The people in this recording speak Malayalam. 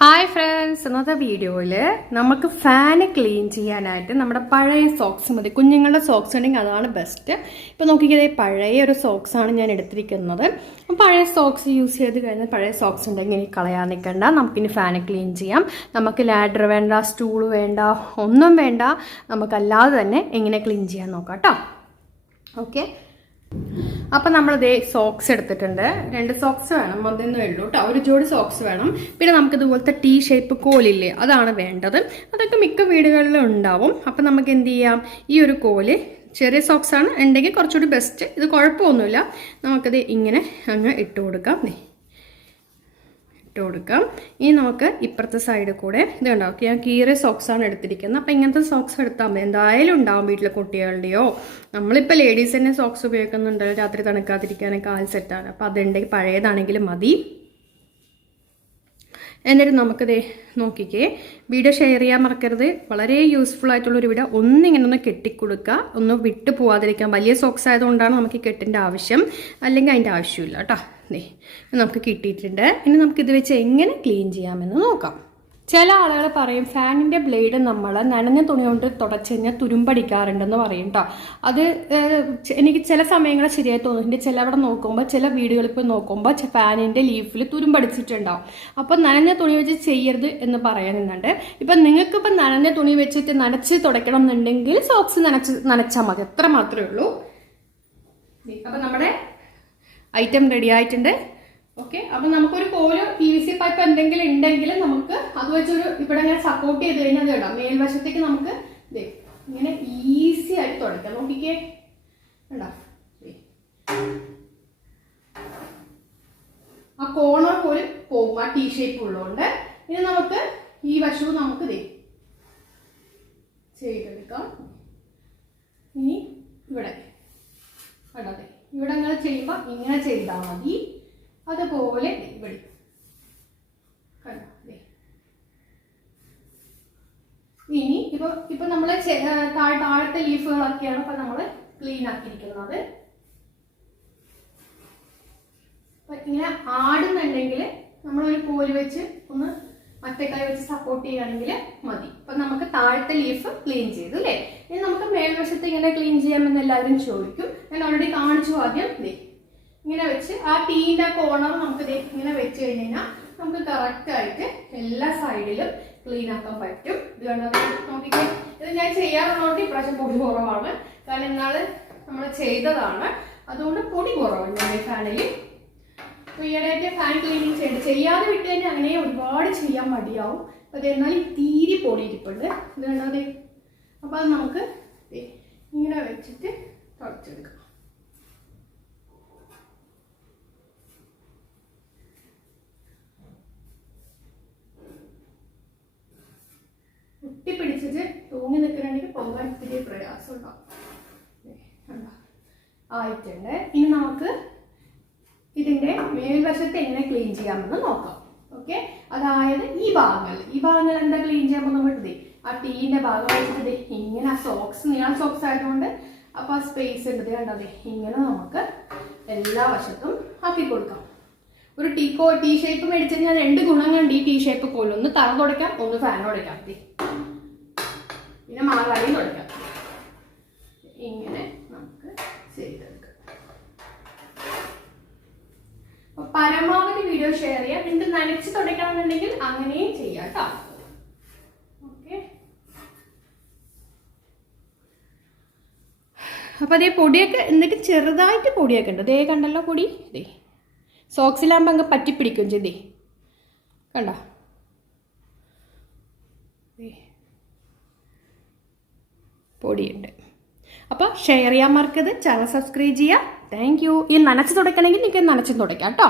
ഹായ് ഫ്രണ്ട്സ് ഇന്നത്തെ വീഡിയോയിൽ നമുക്ക് ഫാന് ക്ലീൻ ചെയ്യാനായിട്ട് നമ്മുടെ പഴയ സോക്സ് മതി. കുഞ്ഞുങ്ങളുടെ സോക്സ് ഉണ്ടെങ്കിൽ അതാണ് ബെസ്റ്റ് ഇപ്പോൾ നോക്കിക്കതേ പഴയ ഒരു സോക്സ് ആണ് ഞാൻ എടുത്തിരിക്കുന്നത്. പഴയ സോക്സ് യൂസ് ചെയ്ത് കഴിഞ്ഞാൽ പഴയ സോക്സ് ഉണ്ടെങ്കിൽ ഇനി കളയാൻ നിൽക്കണ്ട നമുക്കിനി ഫാന് ക്ലീൻ ചെയ്യാം. നമുക്ക് ലാഡർ വേണ്ട സ്റ്റൂൾ വേണ്ട ഒന്നും വേണ്ട. നമുക്കല്ലാതെ തന്നെ എങ്ങനെ ക്ലീൻ ചെയ്യാൻ നോക്കാം കേട്ടോ ഓക്കെ അപ്പം നമ്മൾ ദേ സോക്സ് എടുത്തിട്ടുണ്ട്. രണ്ട് സോക്സ് വേണം അതൊന്നും ഉള്ളൂ കേട്ടോ ഒരു ജോഡി സോക്സ് വേണം. പിന്നെ നമുക്ക് ഇതുപോലത്തെ ടീ ഷേപ്പ് കോലില്ലേ അതാണ് വേണ്ടത്. അതൊക്കെ മിക്ക വീടുകളിലും ഉണ്ടാവും. അപ്പം നമുക്ക് എന്ത് ചെയ്യാം ഈ ഒരു കോൽ ചെറിയ സോക്സ് ആണ്. ഉണ്ടെങ്കിൽ കുറച്ചുകൂടി ബെസ്റ്റ് ഇത് കുഴപ്പമൊന്നുമില്ല. നമുക്കത് ഇങ്ങനെ അങ്ങ് ഇട്ട് കൊടുക്കാം. ഇട്ട് കൊടുക്കാം ഇനി നമുക്ക് ഇപ്പുറത്തെ സൈഡ് കൂടെ ഇത് ഉണ്ടാവും ഞാൻ കീറിയ സോക്സ് ആണ് എടുത്തിരിക്കുന്നത്. അപ്പം ഇങ്ങനത്തെ സോക്സ് എടുത്താൽ മതി. എന്തായാലും ഉണ്ടാവും വീട്ടിലെ കുട്ടികളുടെയോ. നമ്മളിപ്പോൾ ലേഡീസ് തന്നെ സോക്സ് ഉപയോഗിക്കുന്നുണ്ടല്ലോ രാത്രി തണുക്കാതിരിക്കാനും കാൽ സെറ്റാണ് അപ്പം അതുണ്ടെങ്കിൽ പഴയതാണെങ്കിലും മതി. എന്നിട്ട് നമുക്കിത് നോക്കിക്കേ. വീഡിയോ ഷെയർ ചെയ്യാൻ മറക്കരുത്. വളരെ യൂസ്ഫുൾ ആയിട്ടുള്ളൊരു വീഡിയോ ഒന്നിങ്ങനെ ഒന്ന് കെട്ടിക്കൊടുക്കുക. ഒന്ന് വിട്ടു പോവാതിരിക്കാം വലിയ സോക്സ് ആയതുകൊണ്ടാണ് നമുക്ക് കെട്ടിന്റെ ആവശ്യം. അല്ലെങ്കിൽ അതിന്റെ ആവശ്യമില്ല കേട്ടോ. നമുക്ക് കിട്ടിയിട്ടുണ്ട്. ഇനി നമുക്ക് ഇത് വെച്ച് എങ്ങനെ ക്ലീൻ ചെയ്യാമെന്ന് നോക്കാം. ചില ആളുകൾ പറയും ഫാനിന്റെ ബ്ലേഡ് നമ്മൾ നനഞ്ഞ തുണി കൊണ്ട് തുടച്ച് കഴിഞ്ഞാൽ തുരുമ്പടിക്കാറുണ്ടെന്ന് പറയും കേട്ടോ അത് എനിക്ക് ചില സമയങ്ങൾ ശരിയായി തോന്നിയിട്ടുണ്ട് ചിലവിടെ നോക്കുമ്പോൾ ചില വീടുകളിൽ പോയി നോക്കുമ്പോൾ ഫാനിന്റെ ലീഫിൽ തുരുമ്പടിച്ചിട്ടുണ്ടാവും. അപ്പോൾ നനഞ്ഞ തുണി വെച്ച് ചെയ്യരുത് എന്ന് പറയുന്നുണ്ട് ഇപ്പം നിങ്ങൾക്കിപ്പം നനഞ്ഞ തുണി വെച്ചിട്ട് നനച്ച് തുടയ്ക്കണം എന്നുണ്ടെങ്കിൽ സോക്സ് നനച്ച് നനച്ചാൽ മതി. അത്ര മാത്രമേ ഉള്ളൂ. അപ്പം നമ്മുടെ ഐറ്റം റെഡി ആയിട്ടുണ്ട്. ഓക്കെ അപ്പം നമുക്കൊരു കോൽ പി വി സി പൈപ്പ് എന്തെങ്കിലും ഉണ്ടെങ്കിൽ നമുക്ക് അത് വെച്ചൊരു ഇവിടെ ഇങ്ങനെ സപ്പോർട്ട് ചെയ്ത് കഴിഞ്ഞാൽ കേട്ടോ. മേൽവശത്തേക്ക് നമുക്ക് ഇങ്ങനെ ഈസി ആയിട്ട് തുടയ്ക്കാം. നോക്കിക്കേ. ആ കോണർ പോലും പോകും. ആ ടീ ഷേപ്പ് ഉള്ളതുകൊണ്ട്. ഇനി നമുക്ക് ഈ വശവും നമുക്ക് ദേ ചെയ്തെടുക്കാം. ഇനി ഇവിടെ. ചെയ്യുമ്പോൾ ഇങ്ങനെ ചെയ്താൽ മതി. അതുപോലെ ഇവിടെ. ഇനി ഇപ്പൊ ഇപ്പൊ നമ്മൾ താഴത്തെ ലീഫുകളൊക്കെയാണ് ഇപ്പൊ നമ്മൾ ക്ലീൻ ആക്കിയിരിക്കുന്നത്. ഇങ്ങനെ ആടുന്നുണ്ടെങ്കിൽ നമ്മളൊരു കോൽ വെച്ച് ഒന്ന് മറ്റേ കൈ വെച്ച് സപ്പോർട്ട് ചെയ്യുകയാണെങ്കിൽ മതി. അപ്പൊ നമുക്ക് താഴത്തെ ലീഫ് ക്ലീൻ ചെയ്തു അല്ലേ? ഇനി നമുക്ക് മേൽവശത്ത് ഇങ്ങനെ ക്ലീൻ ചെയ്യാമെന്ന് എല്ലാവരും ചോദിക്കും. ഞാൻ ഓൾറെഡി കാണിച്ചു ആദ്യം ദേ. ഇങ്ങനെ വെച്ച് ആ ടീന്റെ കോർണർ നമുക്ക് ദേ ഇങ്ങനെ വെച്ച് കഴിഞ്ഞാൽ നമുക്ക് കറക്റ്റ് ആയിട്ട് എല്ലാ സൈഡിലും ക്ലീൻ ആക്കാൻ പറ്റും. ഇത് കണ്ടത് നോക്കിക്കേ. ഇത് ഞാൻ ചെയ്യാറുള്ളതുകൊണ്ട് ഇപ്രാവശ്യം പൊടി കുറവാണ്. കാരണം ഇന്നാൾ നമ്മൾ ചെയ്തതാണ്. അതുകൊണ്ട് പൊടി കുറവാണ് ഞാൻ ഫാനിൽ ഈയിടെയായിട്ട് ഫാൻ ക്ലീനിങ് ചെയ്ത് ചെയ്യാതെ വിട്ട് കഴിഞ്ഞാൽ അങ്ങനെ ഒരുപാട് ചെയ്യാൻ മടിയാവും. അപ്പോൾ അത് എന്നാലും തീരെ പൊടി ഇരിപ്പുണ്ട്. ഇത് കണ്ടത് അപ്പോൾ അത് നമുക്ക് ഇങ്ങനെ വെച്ചിട്ട് തുടച്ചെടുക്കാം. പോകാൻ ഇത്തിരി പ്രയാസം ഉണ്ടാവും ആയിട്ടുണ്ട് ഇനി നമുക്ക് ഇതിന്റെ മേൽവശത്ത് എങ്ങനെ ക്ലീൻ ചെയ്യാമെന്ന് നോക്കാം. ഓക്കെ അതായത് ഈ ഭാഗങ്ങൾ. ഈ ഭാഗങ്ങൾ എന്താ ക്ലീൻ ചെയ്യാൻ പോകുന്നത്? ആ ടീന്റെ ഭാഗം വെച്ചിട്ട് ഇങ്ങനെ ആ സോക്സ് നീള സോക്സ് ആയതുകൊണ്ട് അപ്പോൾ ആ സ്പേസ് ഉണ്ട്. കണ്ടതേ ഇങ്ങനെ നമുക്ക് എല്ലാ വശത്തും ആക്കി കൊടുക്കാം. ഒരു ടീ കോ ടീ ഷേപ്പ് മേടിച്ചു കഴിഞ്ഞാൽ രണ്ട് ഗുണങ്ങളുണ്ട് ഈ ടീ ഷേപ്പ് പോലും. ഒന്ന് തറ തുടയ്ക്കാം ഒന്ന് ഫാൻ തുടയ്ക്കാം. പിന്നെ മാറാടിയും തുടയ്ക്കാം ഇങ്ങനെ നമുക്ക് ചെയ്തെടുക്കാം. അപ്പൊ പരമാവധി വീഡിയോ ഷെയർ ചെയ്യാം. നിങ്ങൾക്ക് നനച്ച് തുടയ്ക്കണമെന്നുണ്ടെങ്കിൽ അങ്ങനെയും ചെയ്യാം അപ്പൊ അതേ പൊടിയൊക്കെ എന്നിട്ട് ചെറുതായിട്ട് പൊടിയൊക്കെ ഉണ്ട്. ദേ കണ്ടല്ലോ പൊടി. ദേ. സോക്സിലാകുമ്പോൾ അങ്ങ് പറ്റിപ്പിടിക്കും ചെയ്തേ. കണ്ട? പൊടിയുണ്ട്. അപ്പോൾ ഷെയർ ചെയ്യാൻ മറക്കരുത്. ചാനൽ സബ്സ്ക്രൈബ് ചെയ്യുക. താങ്ക് യു ഈ നനച്ച് തുടയ്ക്കണമെങ്കിൽ നിങ്ങൾക്ക് നനച്ചും തുടയ്ക്കാം കേട്ടോ.